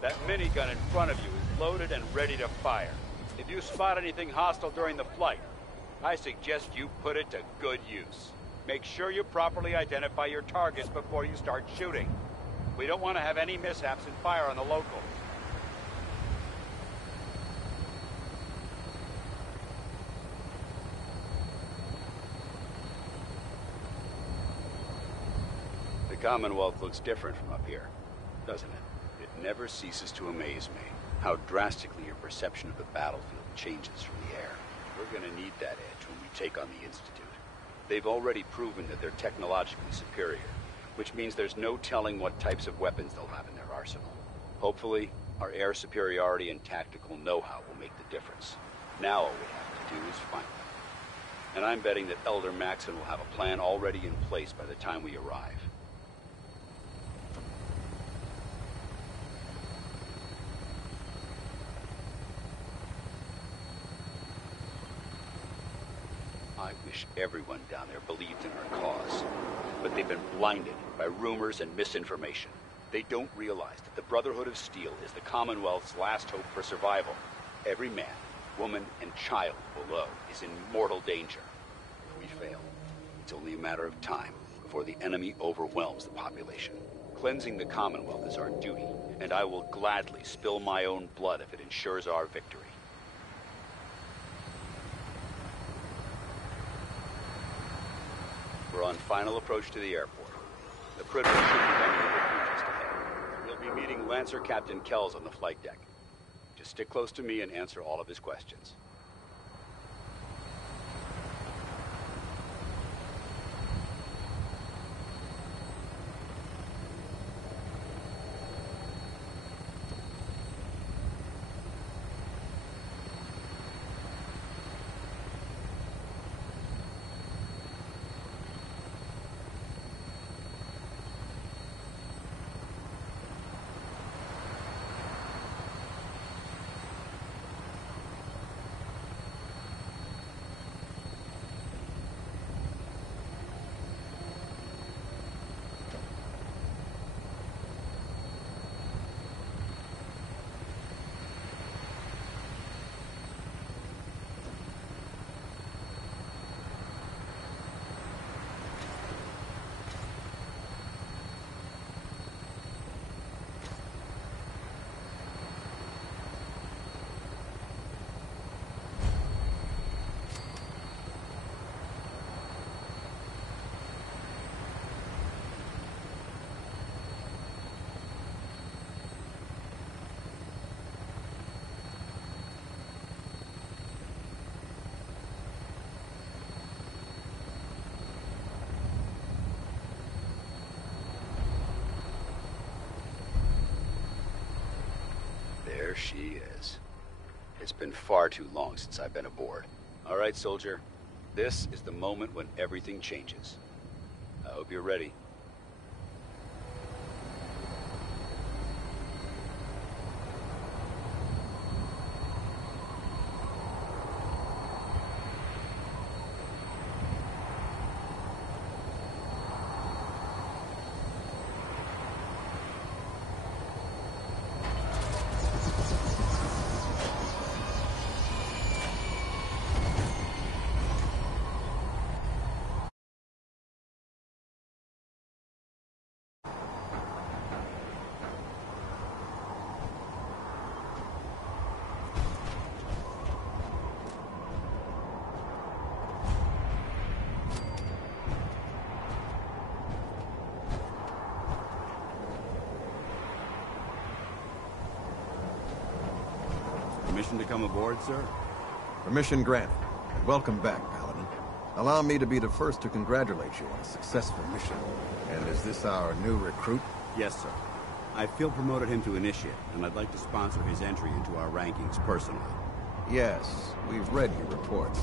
That minigun in front of you is loaded and ready to fire. If you spot anything hostile during the flight, I suggest you put it to good use. Make sure you properly identify your targets before you start shooting. We don't want to have any mishaps and fire on the locals. The Commonwealth looks different from up here, doesn't it? It never ceases to amaze me how drastically your perception of the battlefield changes from the air. We're gonna need that edge when we take on the Institute. They've already proven that they're technologically superior, which means there's no telling what types of weapons they'll have in their arsenal. Hopefully, our air superiority and tactical know-how will make the difference. Now all we have to do is find them. And I'm betting that Elder Maxon will have a plan already in place by the time we arrive. I wish everyone down there believed in our cause. But they've been blinded by rumors and misinformation. They don't realize that the Brotherhood of Steel is the Commonwealth's last hope for survival. Every man, woman, and child below is in mortal danger. If we fail, it's only a matter of time before the enemy overwhelms the population. Cleansing the Commonwealth is our duty, and I will gladly spill my own blood if it ensures our victory. We're on final approach to the airport. The Privilege should be coming in the just ahead. We'll be meeting Lancer Captain Kells on the flight deck. Just stick close to me and answer all of his questions. There she is. It's been far too long since I've been aboard. All right, soldier. This is the moment when everything changes. I hope you're ready. Permission to come aboard, sir? Permission granted. Welcome back, Paladin. Allow me to be the first to congratulate you on a successful mission. And is this our new recruit? Yes, sir. I feel promoted him to initiate, and I'd like to sponsor his entry into our rankings personally. Yes, we've read your reports.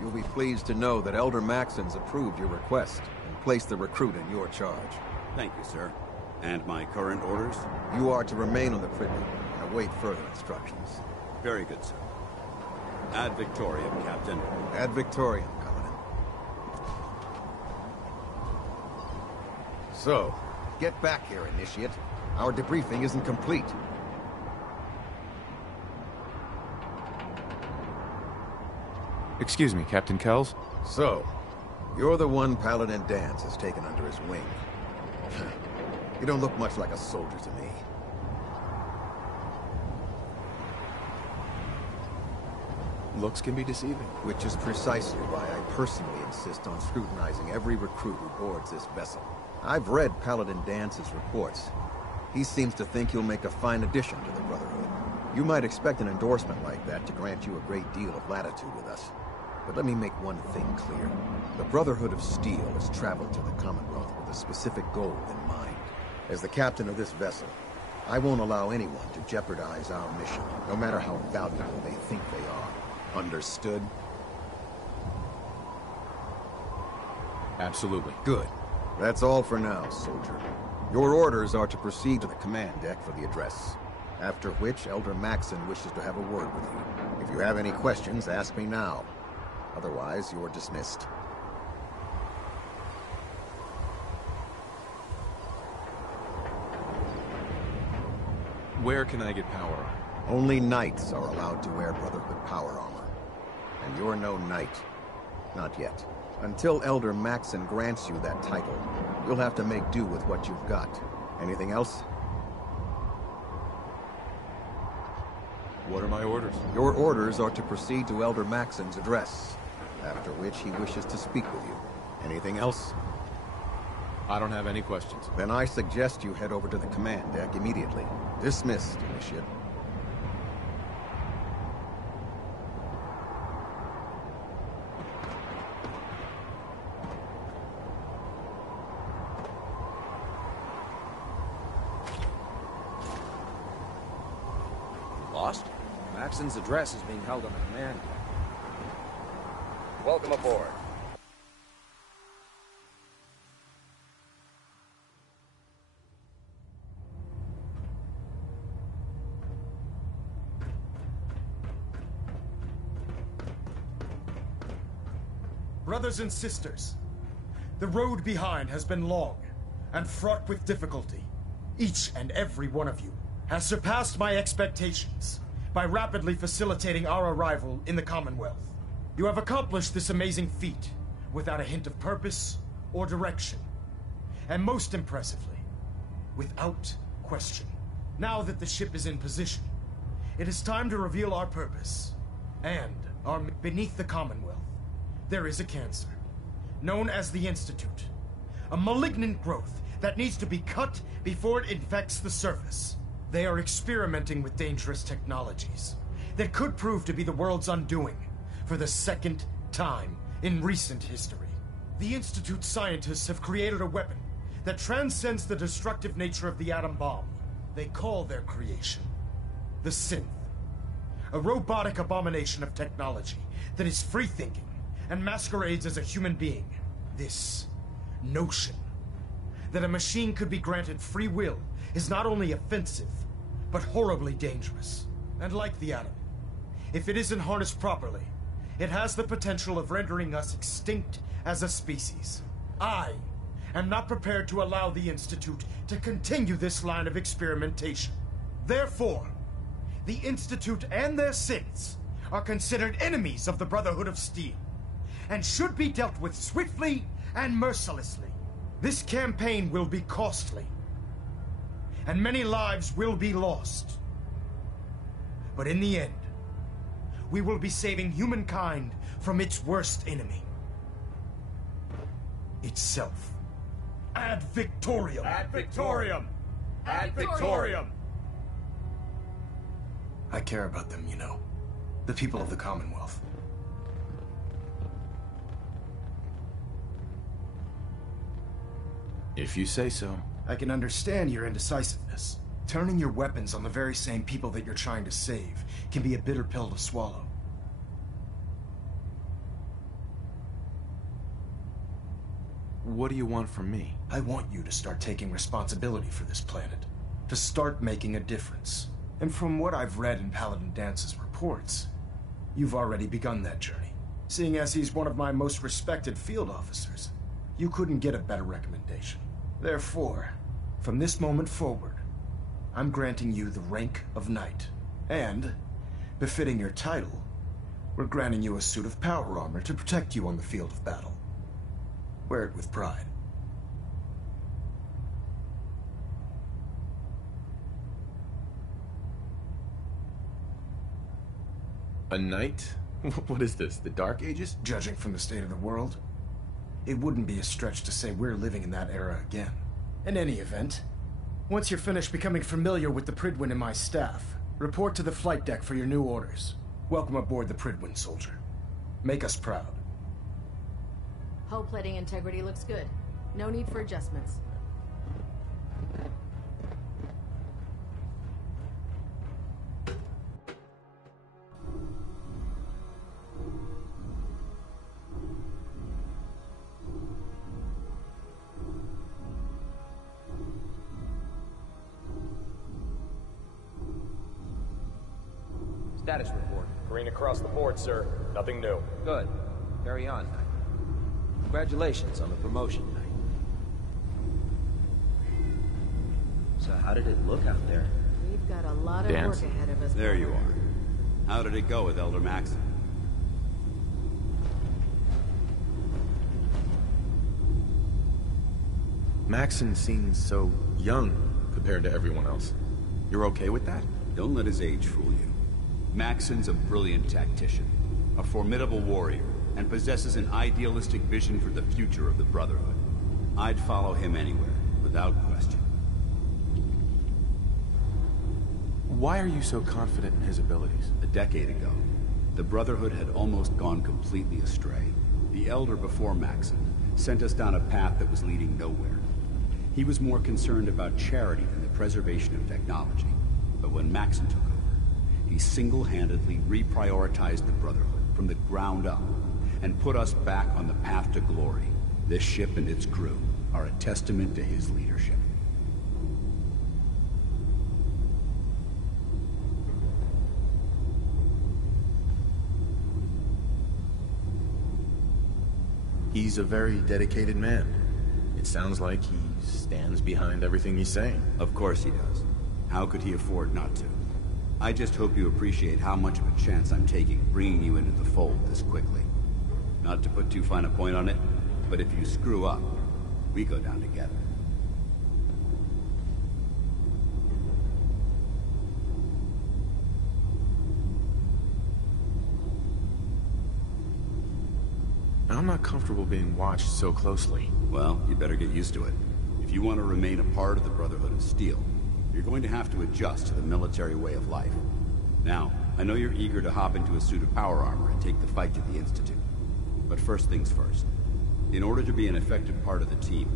You'll be pleased to know that Elder Maxon's approved your request and placed the recruit in your charge. Thank you, sir. And my current orders? You are to remain on the privy and await further instructions. Very good, sir. Ad Victoriam, Captain. Ad Victoriam, Paladin. So, get back here, Initiate. Our debriefing isn't complete. Excuse me, Captain Kells? So, you're the one Paladin Danse has taken under his wing. You don't look much like a soldier to me. Looks can be deceiving. Which is precisely why I personally insist on scrutinizing every recruit who boards this vessel. I've read Paladin Dance's reports. He seems to think you'll make a fine addition to the Brotherhood. You might expect an endorsement like that to grant you a great deal of latitude with us. But let me make one thing clear. The Brotherhood of Steel has traveled to the Commonwealth with a specific goal in mind. As the captain of this vessel, I won't allow anyone to jeopardize our mission, no matter how valuable they think they are. Understood? Absolutely. Good. That's all for now, soldier. Your orders are to proceed to the command deck for the address. After which, Elder Maxson wishes to have a word with you. If you have any questions, ask me now. Otherwise, you're dismissed. Where can I get power? Only knights are allowed to wear Brotherhood power armor. And you're no knight. Not yet. Until Elder Maxson grants you that title, you'll have to make do with what you've got. Anything else? What are my orders? Your orders are to proceed to Elder Maxson's address, after which he wishes to speak with you. Anything else? I don't have any questions. Then I suggest you head over to the command deck immediately. Dismissed, Initiate. Lost? Maxson's address is being held on the command deck. Welcome aboard. Brothers and sisters, the road behind has been long and fraught with difficulty. Each and every one of you has surpassed my expectations by rapidly facilitating our arrival in the Commonwealth. You have accomplished this amazing feat without a hint of purpose or direction, and most impressively, without question. Now that the ship is in position, it is time to reveal our purpose and our beneath the Commonwealth. There is a cancer, known as the Institute. A malignant growth that needs to be cut before it infects the surface. They are experimenting with dangerous technologies that could prove to be the world's undoing for the second time in recent history. The Institute's scientists have created a weapon that transcends the destructive nature of the atom bomb. They call their creation the Synth, a robotic abomination of technology that is free-thinking and masquerades as a human being. This notion that a machine could be granted free will is not only offensive, but horribly dangerous. And like the atom, if it isn't harnessed properly, it has the potential of rendering us extinct as a species. I am not prepared to allow the Institute to continue this line of experimentation. Therefore, the Institute and their synths are considered enemies of the Brotherhood of Steel, and should be dealt with swiftly and mercilessly. This campaign will be costly, and many lives will be lost. But in the end, we will be saving humankind from its worst enemy. Itself. Ad Victoriam! Ad Victoriam! Ad Victoriam! I care about them, you know. The people of the Commonwealth. If you say so. I can understand your indecisiveness. Turning your weapons on the very same people that you're trying to save can be a bitter pill to swallow. What do you want from me? I want you to start taking responsibility for this planet. To start making a difference. And from what I've read in Paladin Dance's reports, you've already begun that journey. Seeing as he's one of my most respected field officers, you couldn't get a better recommendation. Therefore, from this moment forward, I'm granting you the rank of Knight. And, befitting your title, We're granting you a suit of power armor to protect you on the field of battle. Wear it with pride. A knight? What is this, the Dark Ages? Judging from the state of the world, it wouldn't be a stretch to say we're living in that era again. In any event, once you're finished becoming familiar with the Pridwin and my staff, report to the flight deck for your new orders. Welcome aboard the Pridwin, soldier. Make us proud. Hull plating integrity looks good. No need for adjustments. Status report. Green across the board, sir. Nothing new. Good. Carry on, Knight. Congratulations on the promotion, Knight. So how did it look out there? We've got a lot of Dance. work ahead of us. There you brother. are. How did it go with Elder Maxon? Maxon seems so young compared to everyone else. You're okay with that? Don't let his age fool you. Maxon's a brilliant tactician, a formidable warrior, and possesses an idealistic vision for the future of the Brotherhood. I'd follow him anywhere, without question. Why are you so confident in his abilities? A decade ago, the Brotherhood had almost gone completely astray. The Elder before Maxon sent us down a path that was leading nowhere. He was more concerned about charity than the preservation of technology. But when Maxon took over, he single-handedly reprioritized the Brotherhood from the ground up and put us back on the path to glory. This ship and its crew are a testament to his leadership. He's a very dedicated man. It sounds like he stands behind everything he's saying. Of course he does. How could he afford not to? I just hope you appreciate how much of a chance I'm taking bringing you into the fold this quickly. Not to put too fine a point on it, but if you screw up, we go down together. I'm not comfortable being watched so closely. Well, you better get used to it. If you want to remain a part of the Brotherhood of Steel, you're going to have to adjust to the military way of life. Now, I know you're eager to hop into a suit of power armor and take the fight to the Institute. But first things first. In order to be an effective part of the team,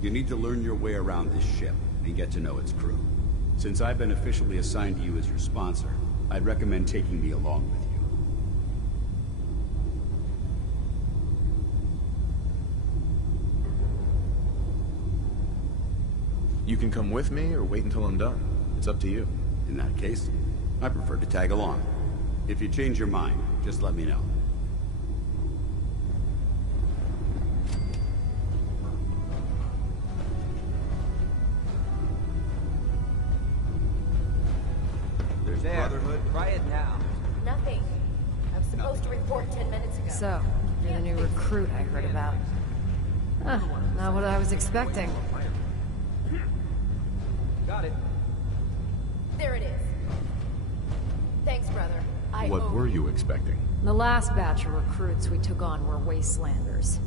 you need to learn your way around this ship and get to know its crew. Since I've been officially assigned to you as your sponsor, I'd recommend taking me along with you. You can come with me or wait until I'm done. It's up to you. In that case, I prefer to tag along. If you change your mind, just let me know. There's There. Brotherhood. Try it now. Nothing. I was supposed to report 10 minutes ago. So, you're the new recruit I heard about. Huh, not what I was expecting. Got it. There it is. Thanks, brother. What were you expecting? The last batch of recruits we took on were wastelanders.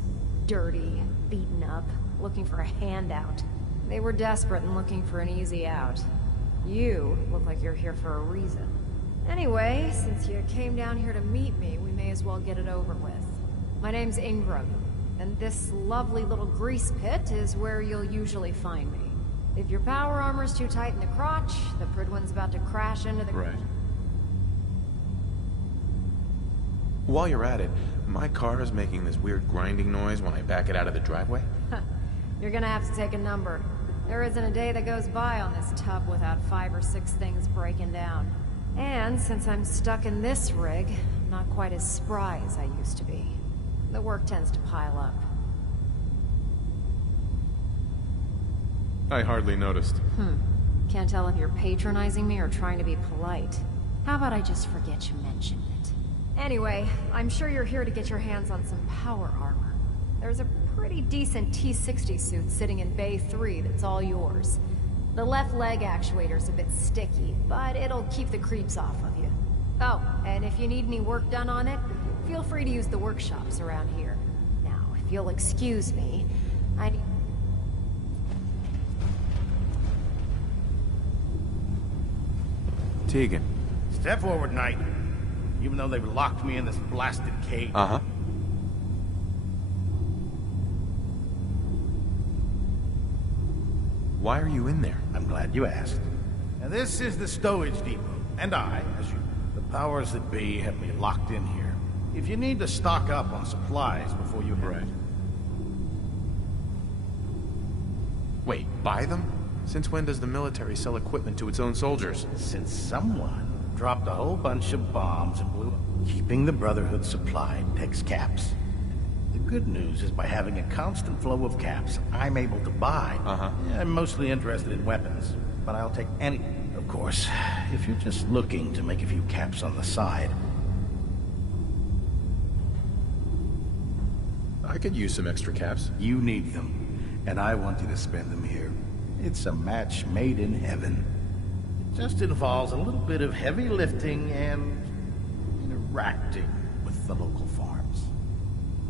Dirty, beaten up, looking for a handout. They were desperate and looking for an easy out. You look like you're here for a reason. Anyway, since you came down here to meet me, we may as well get it over with. My name's Ingram, and this lovely little grease pit is where you'll usually find me. If your power armor's too tight in the crotch, the Pridwin's about to crash into the... Right. While you're at it, my car is making this weird grinding noise when I back it out of the driveway. You're gonna have to take a number. There isn't a day that goes by on this tub without 5 or 6 things breaking down. And since I'm stuck in this rig, I'm not quite as spry as I used to be. The work tends to pile up. I hardly noticed. Can't tell if you're patronizing me or trying to be polite. How about I just forget you mentioned it? Anyway, I'm sure you're here to get your hands on some power armor. There's a pretty decent T-60 suit sitting in Bay 3 that's all yours. The left leg actuator's a bit sticky, but it'll keep the creeps off of you. Oh, and if you need any work done on it, feel free to use the workshops around here. Now, if you'll excuse me, I need... Tegan. Step forward, Knight. Even though they've locked me in this blasted cage. Uh-huh. Why are you in there? I'm glad you asked. And this is the stowage depot. And I, as you... The powers that be have me locked in here. If you need to stock up on supplies before you head... Right. Wait, buy them? Since when does the military sell equipment to its own soldiers? Since someone dropped a whole bunch of bombs and blew up. Keeping the Brotherhood supplied takes caps. The good news is by having a constant flow of caps, I'm able to buy. Yeah, I'm mostly interested in weapons, but I'll take any... Of course, if you're just looking to make a few caps on the side... I could use some extra caps. You need them, and I want you to spend them here. It's a match made in heaven. It just involves a little bit of heavy lifting and interacting with the local farms.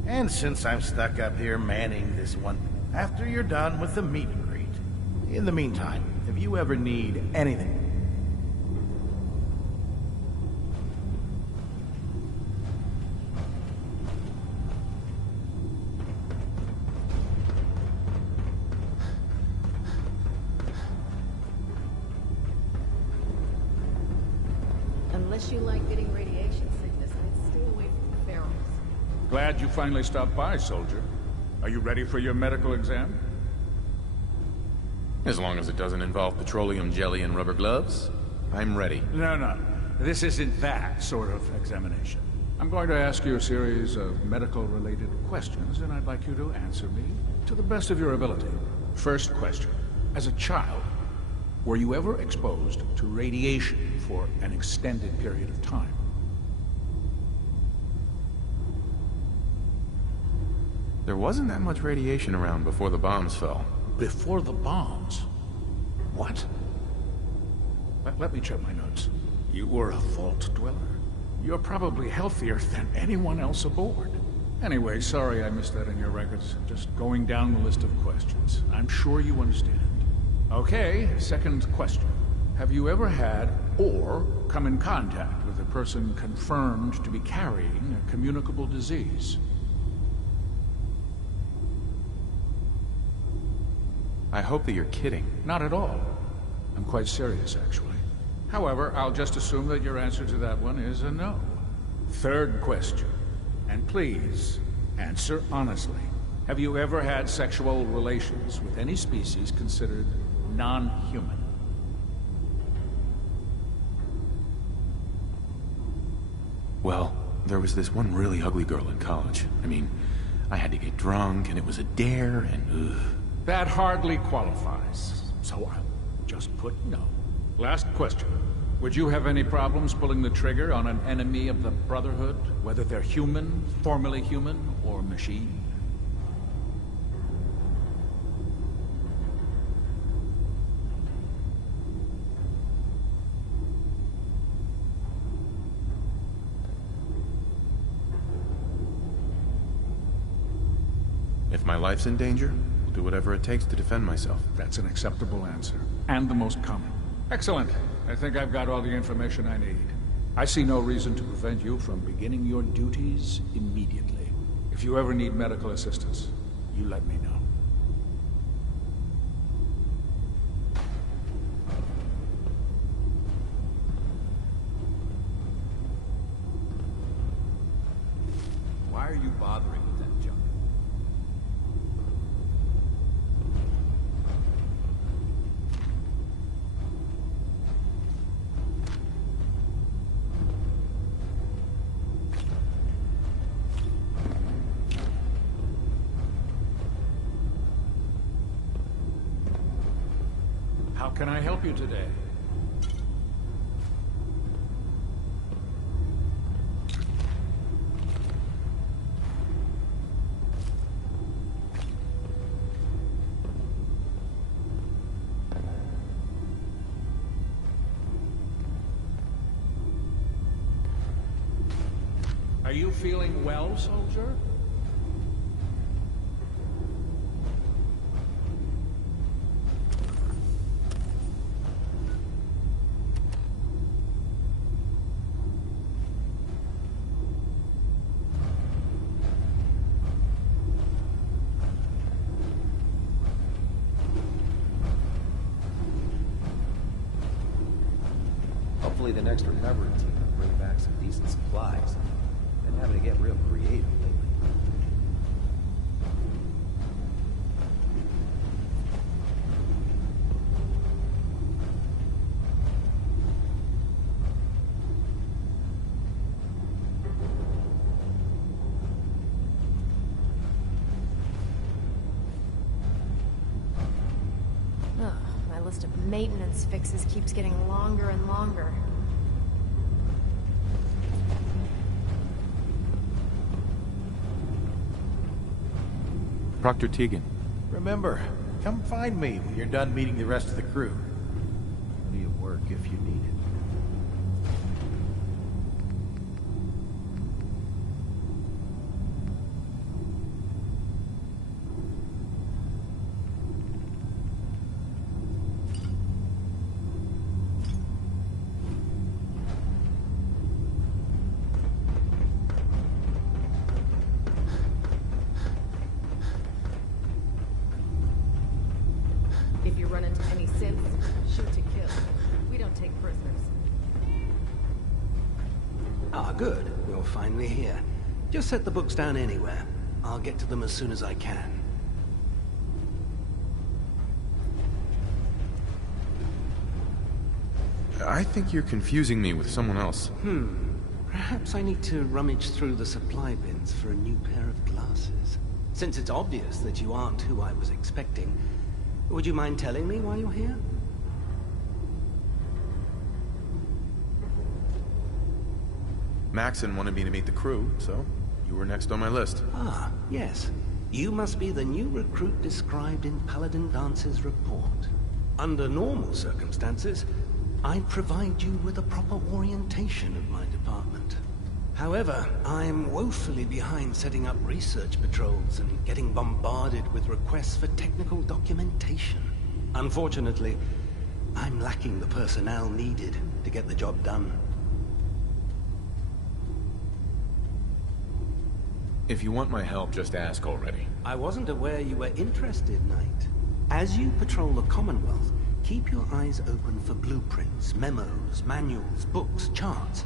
And since I'm stuck up here manning this one, after you're done with the meet and greet. In the meantime, if you ever need anything... Unless you like getting radiation sickness, I'd stay away from the ferals. Glad you finally stopped by, soldier. Are you ready for your medical exam? As long as it doesn't involve petroleum jelly and rubber gloves, I'm ready. No. This isn't that sort of examination. I'm going to ask you a series of medical-related questions, and I'd like you to answer me to the best of your ability. First question. As a child, were you ever exposed to radiation for an extended period of time? There wasn't that much radiation around before the bombs fell. Before the bombs? What? Let me check my notes. You were a vault dweller? You're probably healthier than anyone else aboard. Anyway, sorry I missed that in your records. Just going down the list of questions. I'm sure you understand. Okay, second question. Have you ever had, or come in contact with a person confirmed to be carrying a communicable disease? I hope that you're kidding. Not at all. I'm quite serious, actually. However, I'll just assume that your answer to that one is a no. Third question. And please, answer honestly. Have you ever had sexual relations with any species considered non-human? Well, there was this one really ugly girl in college. I mean, I had to get drunk, and it was a dare, and That hardly qualifies, so I'll just put no. Last question. Would you have any problems pulling the trigger on an enemy of the Brotherhood, whether they're human, formerly human, or machine? if my life's in danger, I'll do whatever it takes to defend myself. That's an acceptable answer, and the most common. Excellent. I think I've got all the information I need. I see no reason to prevent you from beginning your duties immediately. If you ever need medical assistance, you let me know. Why are you bothering with that junk? How can I help you today? Are you feeling well, soldier? Hopefully the next recovery team will bring back some decent supplies. Been having to get real creative lately. Ugh, my list of maintenance fixes keeps getting longer and longer. Proctor Tegan. Remember, come find me when you're done meeting the rest of the crew. Plenty of work if you need it. If you run into any synths, shoot to kill. We don't take prisoners. Ah, good. You're finally here. Just set the books down anywhere. I'll get to them as soon as I can. I think you're confusing me with someone else. Perhaps I need to rummage through the supply bins for a new pair of glasses. Since it's obvious that you aren't who I was expecting, would you mind telling me why you're here? Maxon wanted me to meet the crew, so you were next on my list. Ah, yes. You must be the new recruit described in Paladin Dance's report. Under normal circumstances, I'd provide you with a proper orientation of my department. However, I'm woefully behind setting up research patrols and getting bombarded with requests for technical documentation. Unfortunately, I'm lacking the personnel needed to get the job done. If you want my help, just ask already. I wasn't aware you were interested, Knight. As you patrol the Commonwealth, keep your eyes open for blueprints, memos, manuals, books, charts.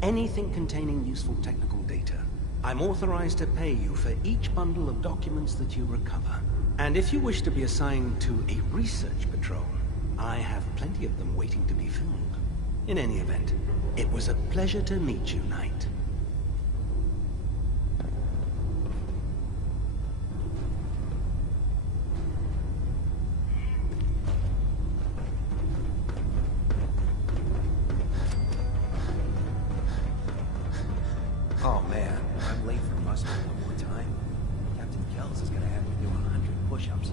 Anything containing useful technical data. I'm authorized to pay you for each bundle of documents that you recover. And if you wish to be assigned to a research patrol, I have plenty of them waiting to be filled. In any event, it was a pleasure to meet you, Knight. Oh man, I'm late for muster one more time. Captain Kells is gonna have me do 100 push-ups.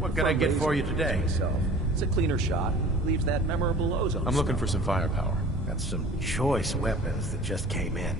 What can I get for you today? It's a cleaner shot. Leaves that memorable ozone I'm looking smell. for some firepower. Got some choice weapons that just came in.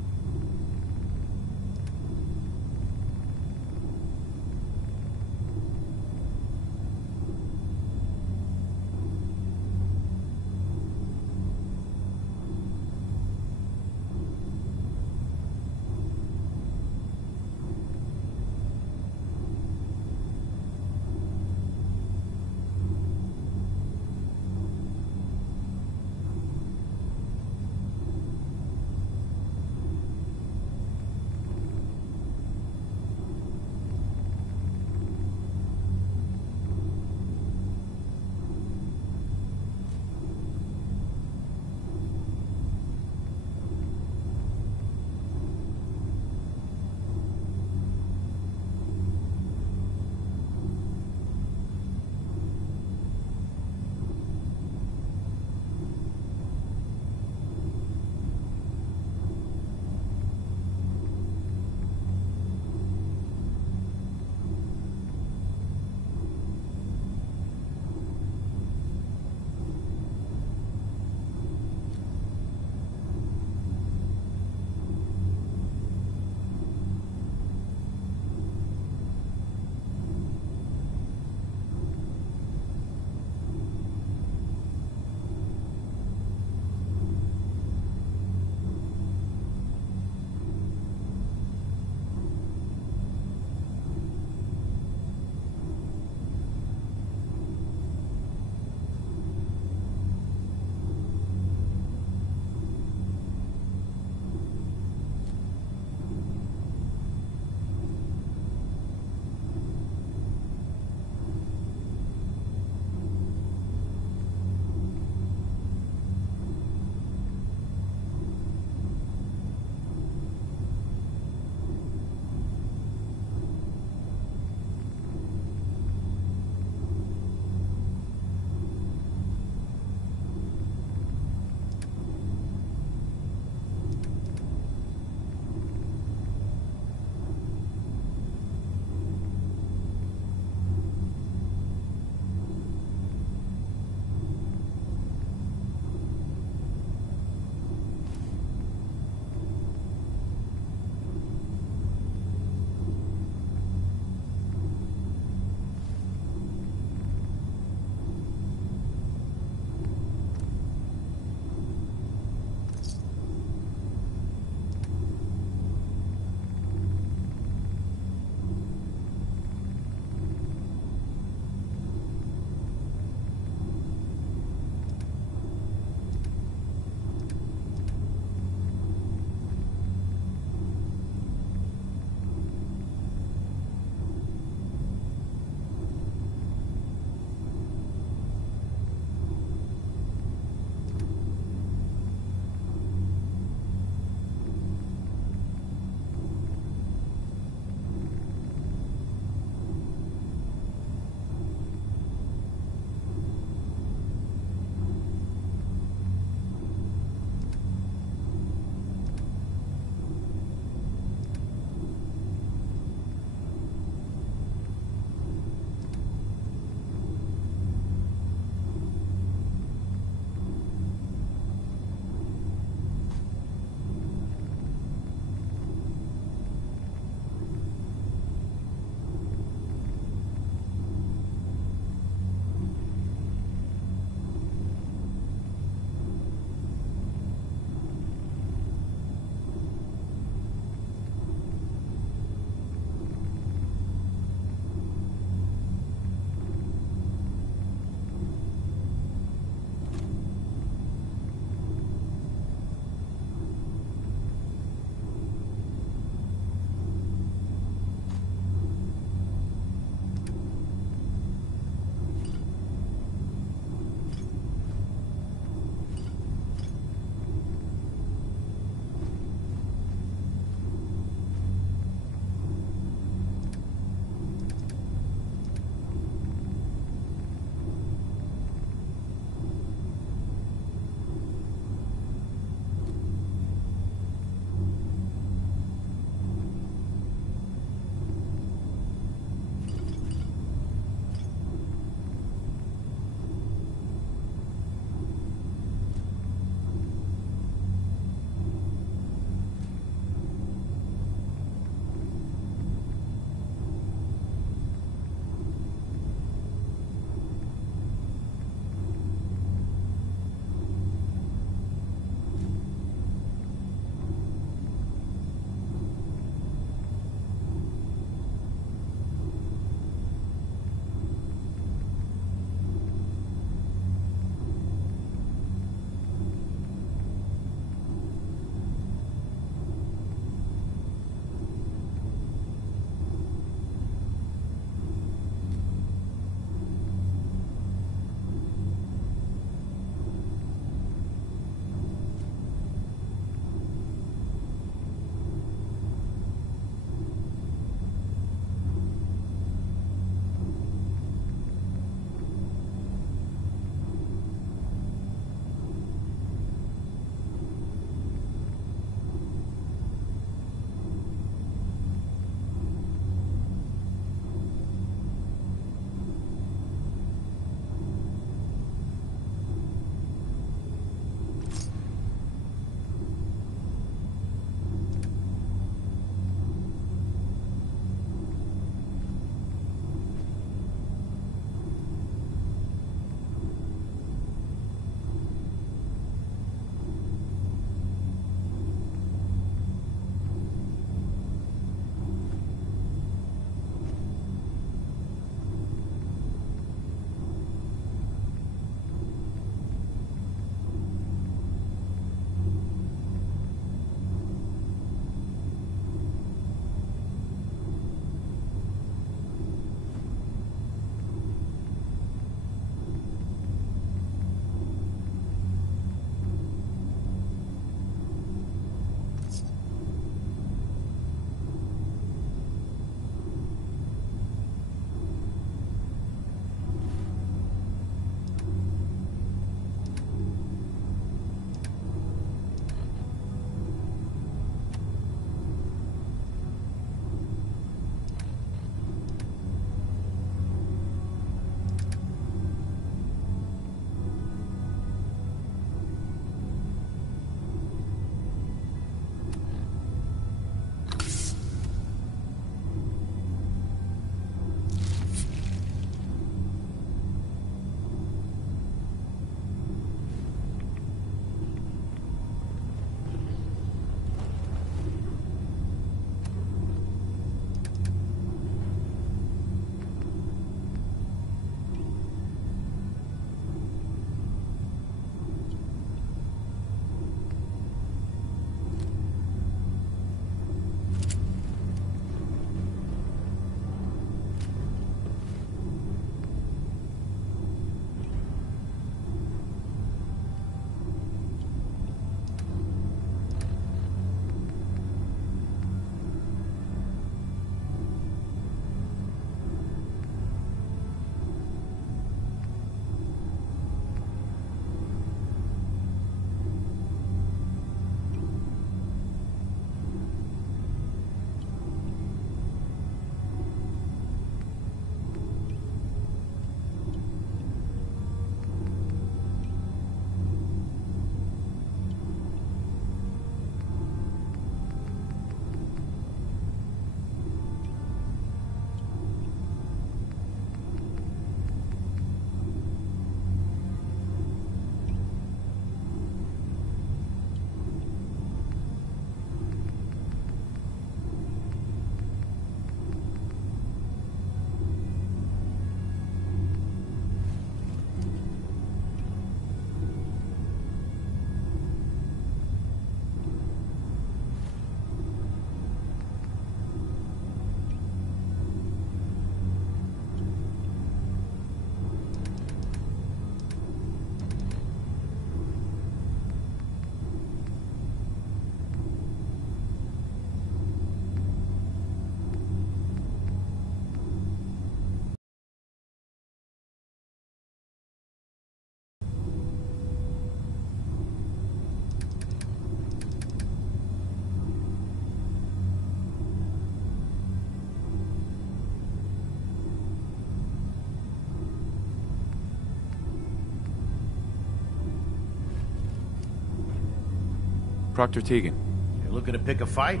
Proctor Tegan. You're looking to pick a fight?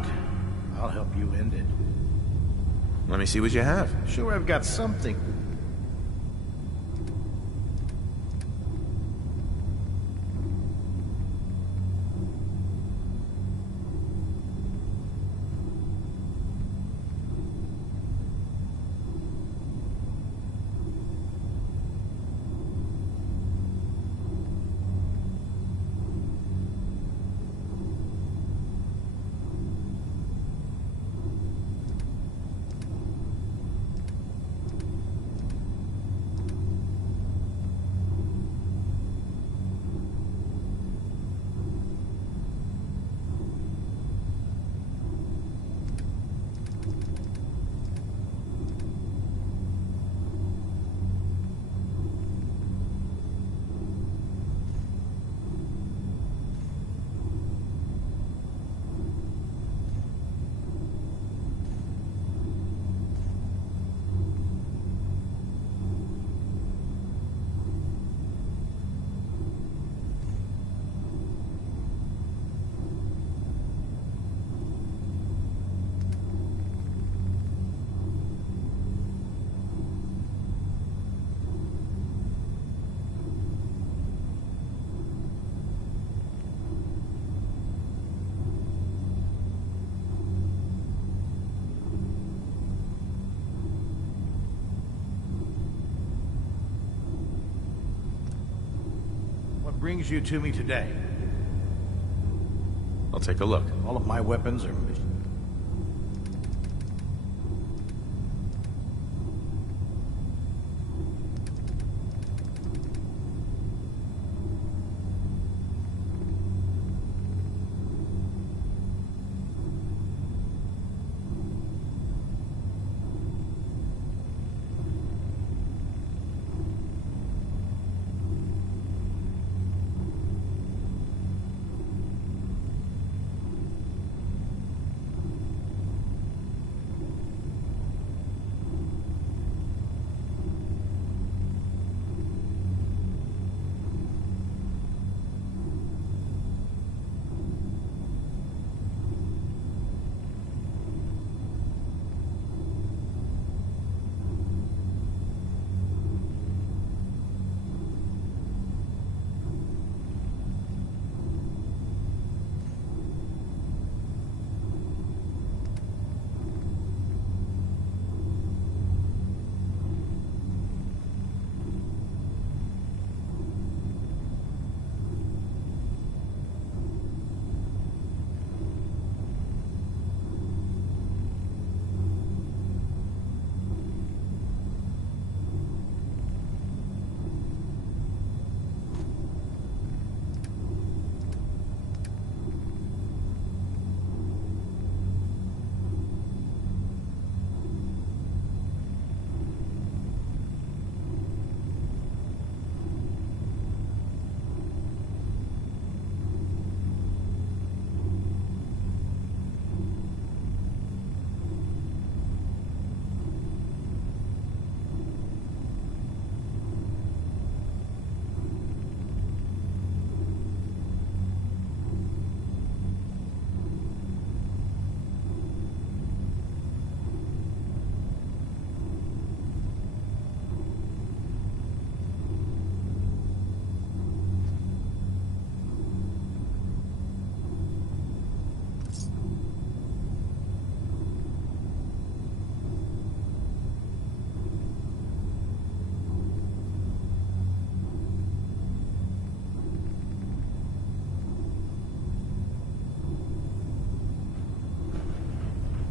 I'll help you end it. Let me see what you have. Sure, I've got something. What brings you to me today? I'll take a look. All of my weapons are mission.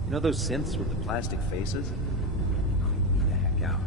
You know those synths with the plastic faces? Creep me the heck out.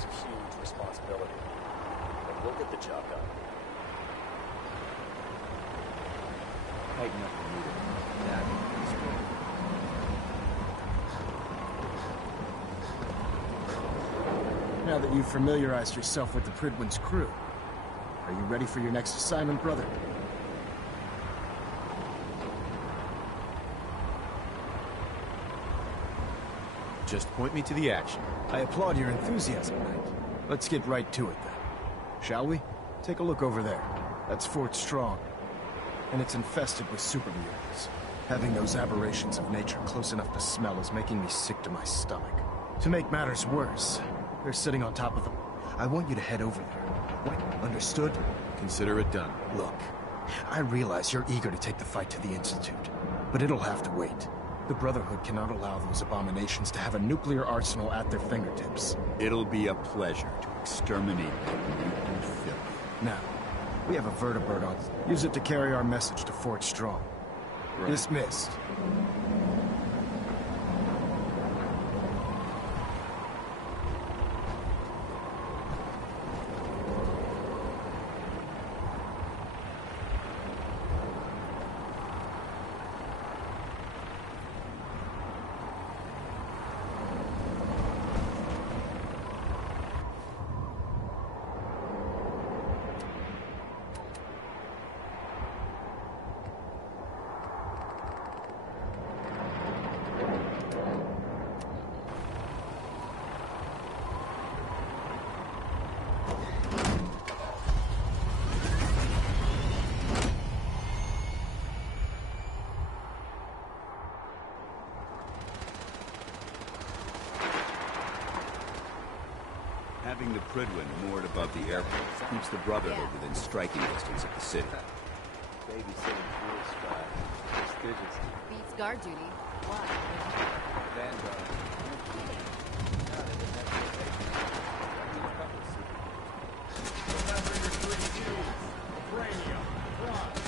is a huge responsibility. But we'll get the job done. Tighten up the meter. That is good. Now that you've familiarized yourself with the Pridwin's crew, are you ready for your next assignment, brother? Just point me to the action. I applaud your enthusiasm, Knight. Let's get right to it, then. Shall we? Take a look over there. That's Fort Strong. And it's infested with super mutants. Having those aberrations of nature close enough to smell is making me sick to my stomach. To make matters worse, they're sitting on top of them. I want you to head over there. What? Understood? Consider it done. Look, I realize you're eager to take the fight to the Institute, but it'll have to wait. The Brotherhood cannot allow those abominations to have a nuclear arsenal at their fingertips. It'll be a pleasure to exterminate that mutant filth. Now, we have a vertibird on. Use it to carry our message to Fort Strong. Right. Dismissed. Having the Pridwin moored above the airport keeps the Brotherhood within striking distance of the city. Babysitting fuel sky. Prestigious. Beats guard duty. Why? Vanguard. No, they didn't have to take me. I need a couple of super. Remember your 3 Qs. Vibranium. Bronze.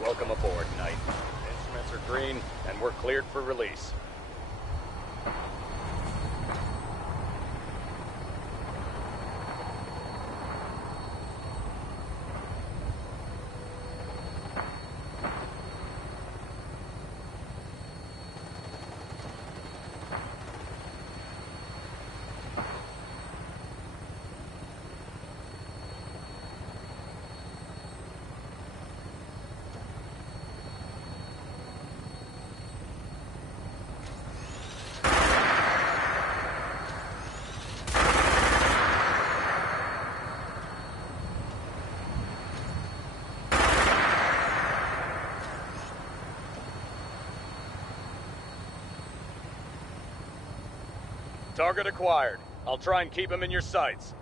Welcome aboard, Knight. Instruments are green, and we're cleared for release. Target acquired. I'll try and keep him in your sights.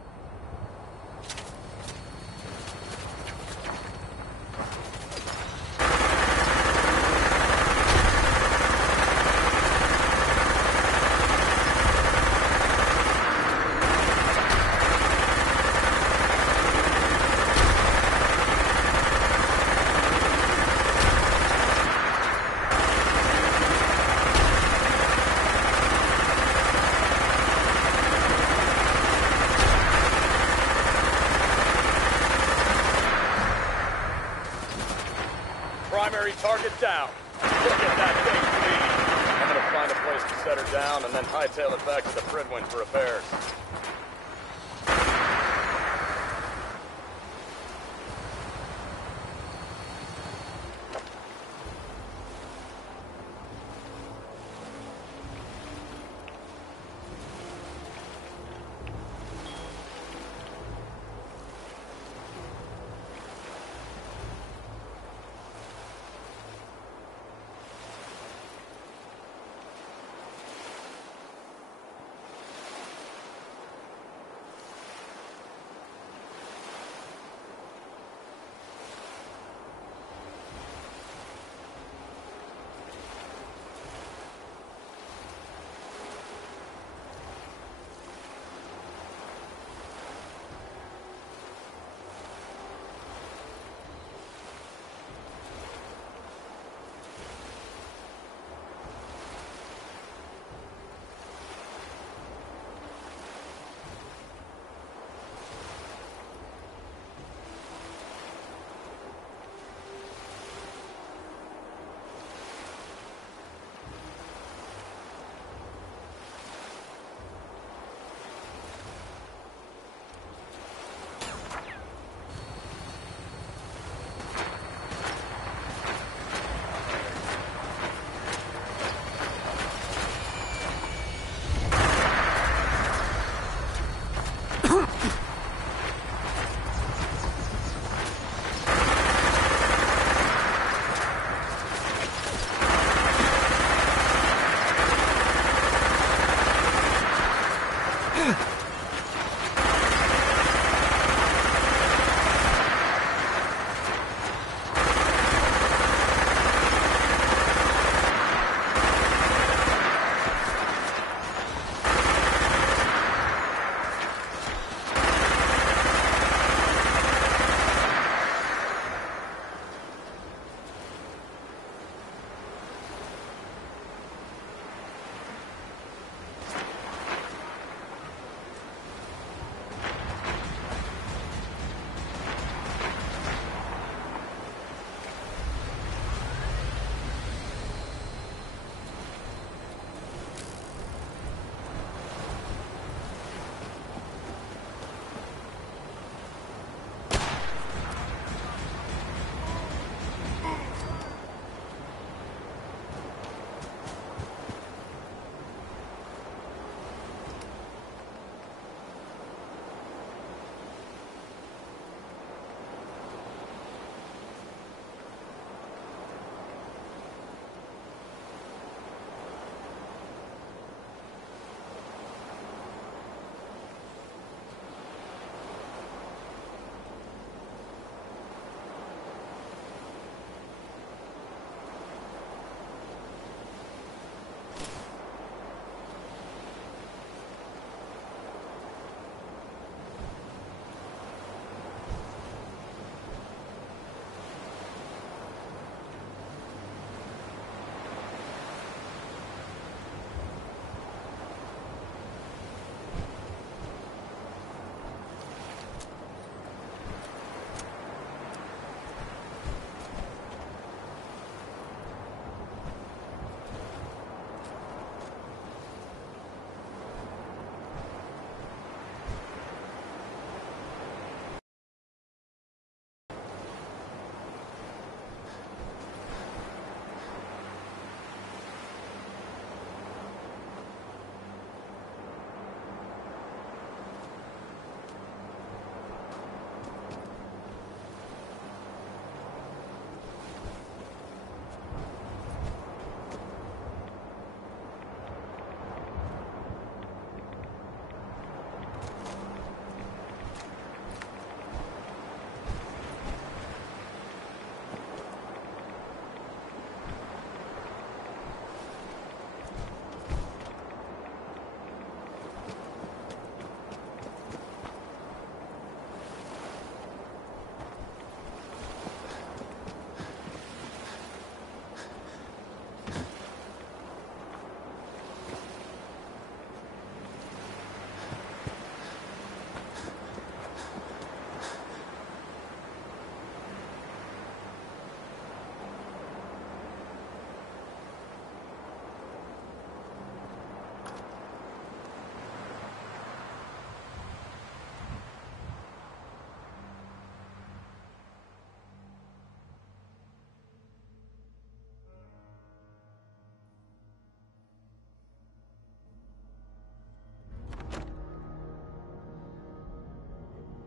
Primary target down. Look at that thing, please. I'm gonna find a place to set her down and then hightail it back to the Pridwin for repairs.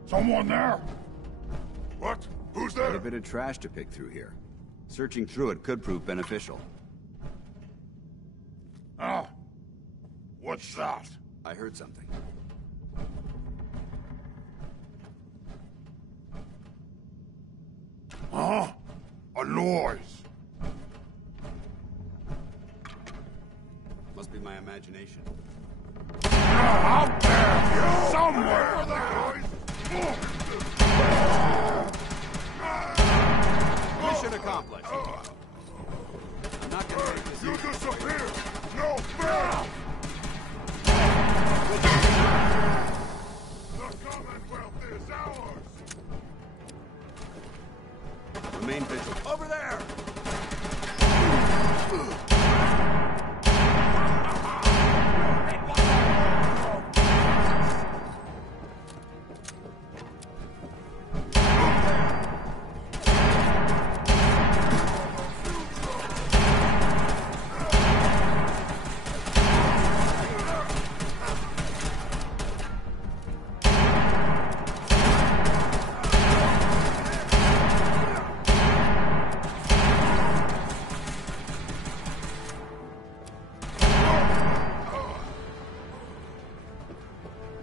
Someone there? What? Who's Quite a there? bit of trash to pick through here. Searching through it could prove beneficial. Ah. What's that? I heard something. Huh? A noise. Must be my imagination. Out there! Somewhere! Mission accomplished. I'm not gonna take this. You disappear! No fair! The Commonwealth is ours! Remain vigilant. Over there!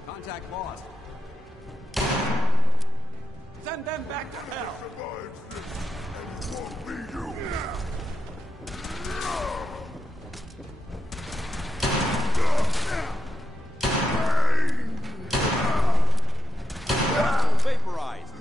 Contact lost. Send them back to hell! Won't be you! Vaporized.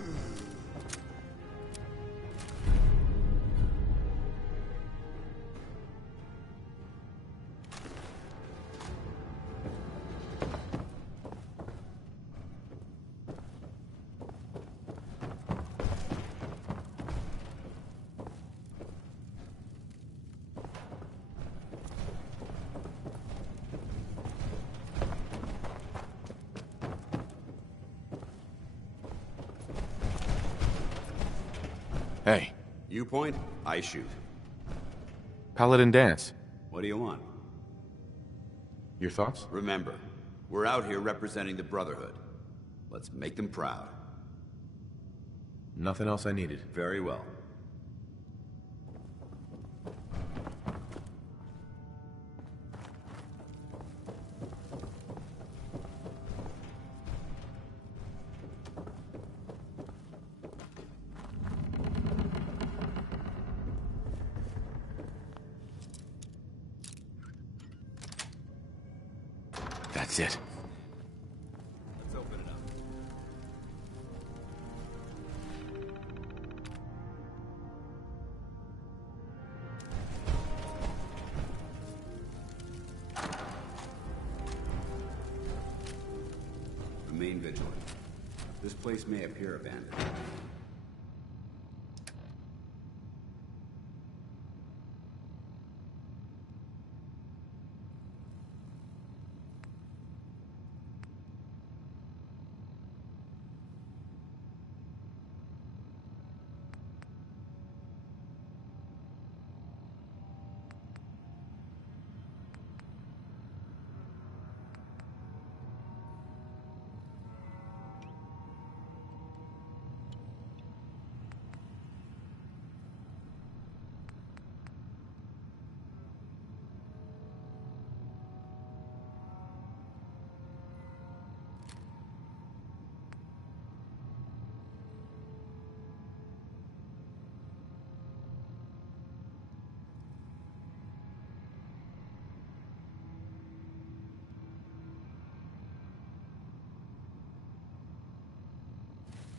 Hey, You point, I shoot. Paladin Dance. What do you want? Your thoughts? Remember, we're out here representing the Brotherhood. Let's make them proud. Nothing else I needed. Very well. That's it. Let's open it up. Remain vigilant. This place may appear abandoned.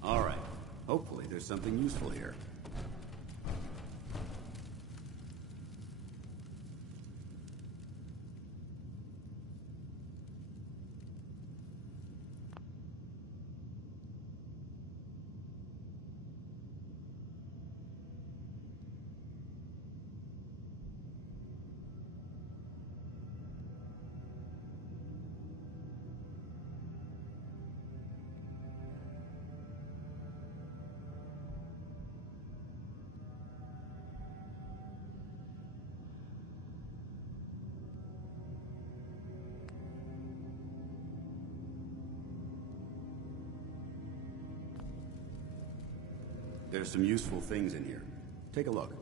All right. Hopefully there's something useful here. There's some useful things in here. Take a look.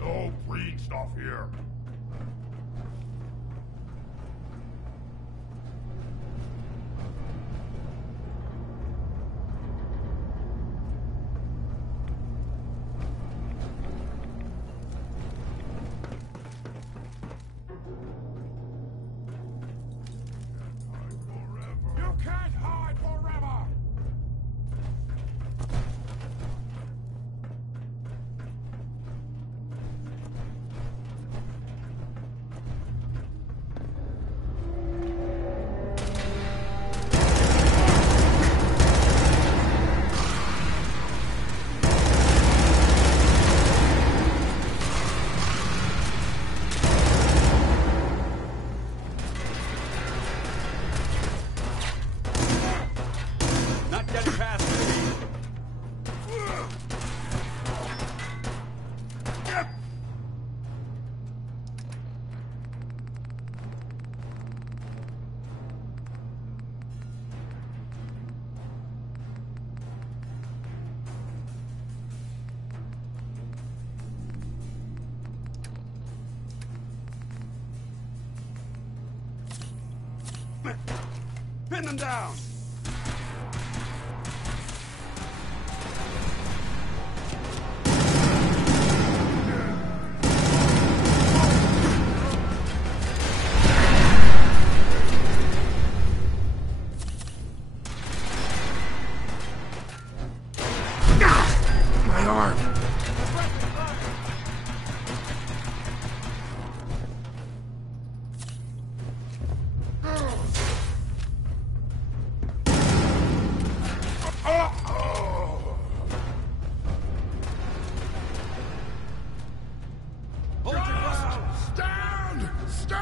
No breed stuff here. You can't hide forever! Not getting past me. Pin them down! My arm! Hold your ground! Stand! Still!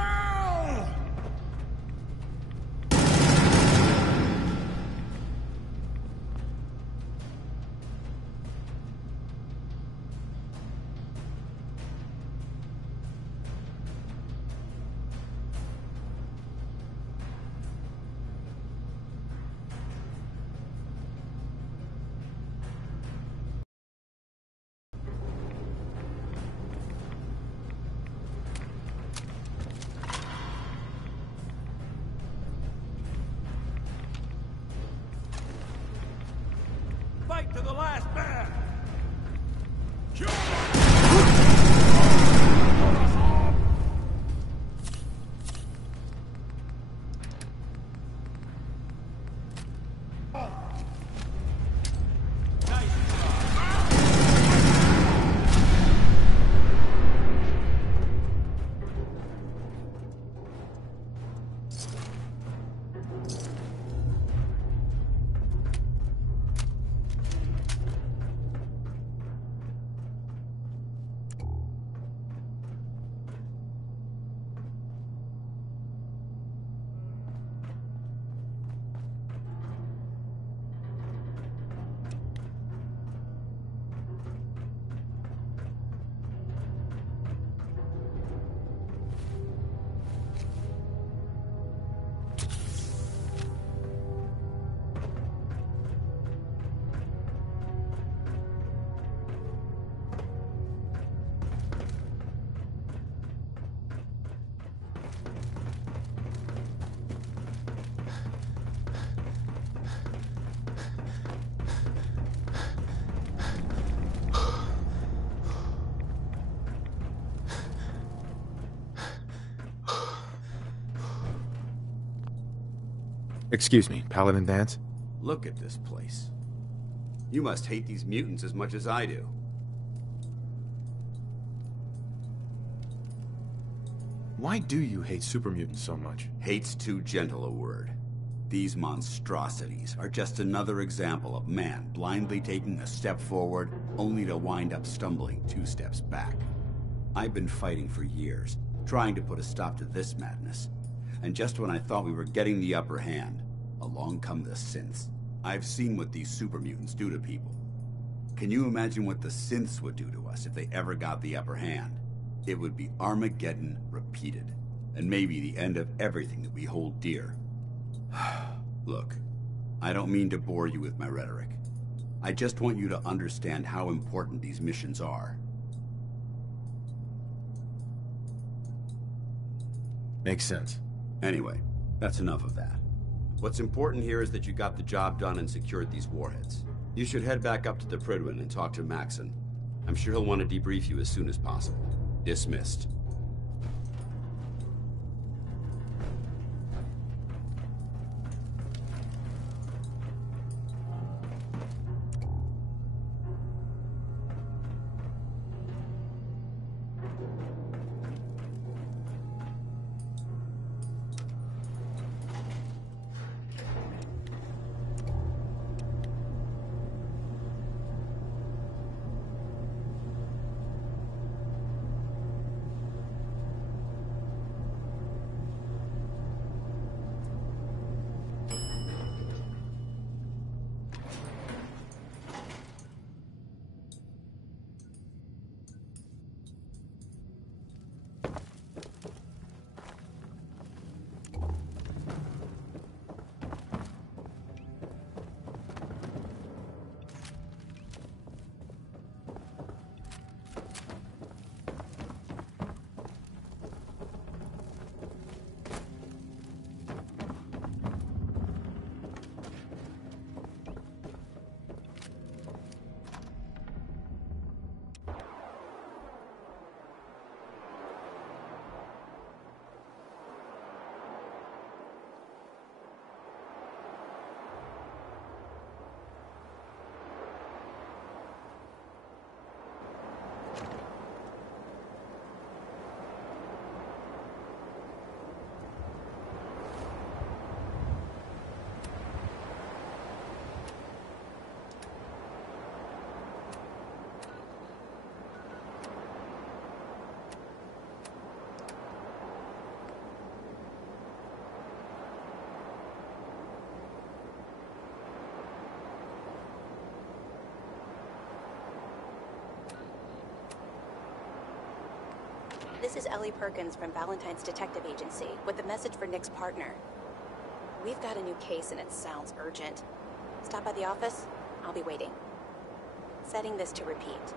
Excuse me, Paladin Dance? Look at this place. You must hate these mutants as much as I do. Why do you hate super mutants so much? Hate's too gentle a word. These monstrosities are just another example of man blindly taking a step forward, only to wind up stumbling 2 steps back. I've been fighting for years, trying to put a stop to this madness. And just when I thought we were getting the upper hand, along come the synths. I've seen what these super mutants do to people. Can you imagine what the synths would do to us if they ever got the upper hand? It would be Armageddon repeated, and maybe the end of everything that we hold dear. Look, I don't mean to bore you with my rhetoric. I just want you to understand how important these missions are. Makes sense. Anyway, that's enough of that. What's important here is that you got the job done and secured these warheads. You should head back up to the Prydwen and talk to Maxon. I'm sure he'll want to debrief you as soon as possible. Dismissed. This is Ellie Perkins from Valentine's Detective Agency with a message for Nick's partner. We've got a new case and it sounds urgent. Stop by the office. I'll be waiting. Setting this to repeat.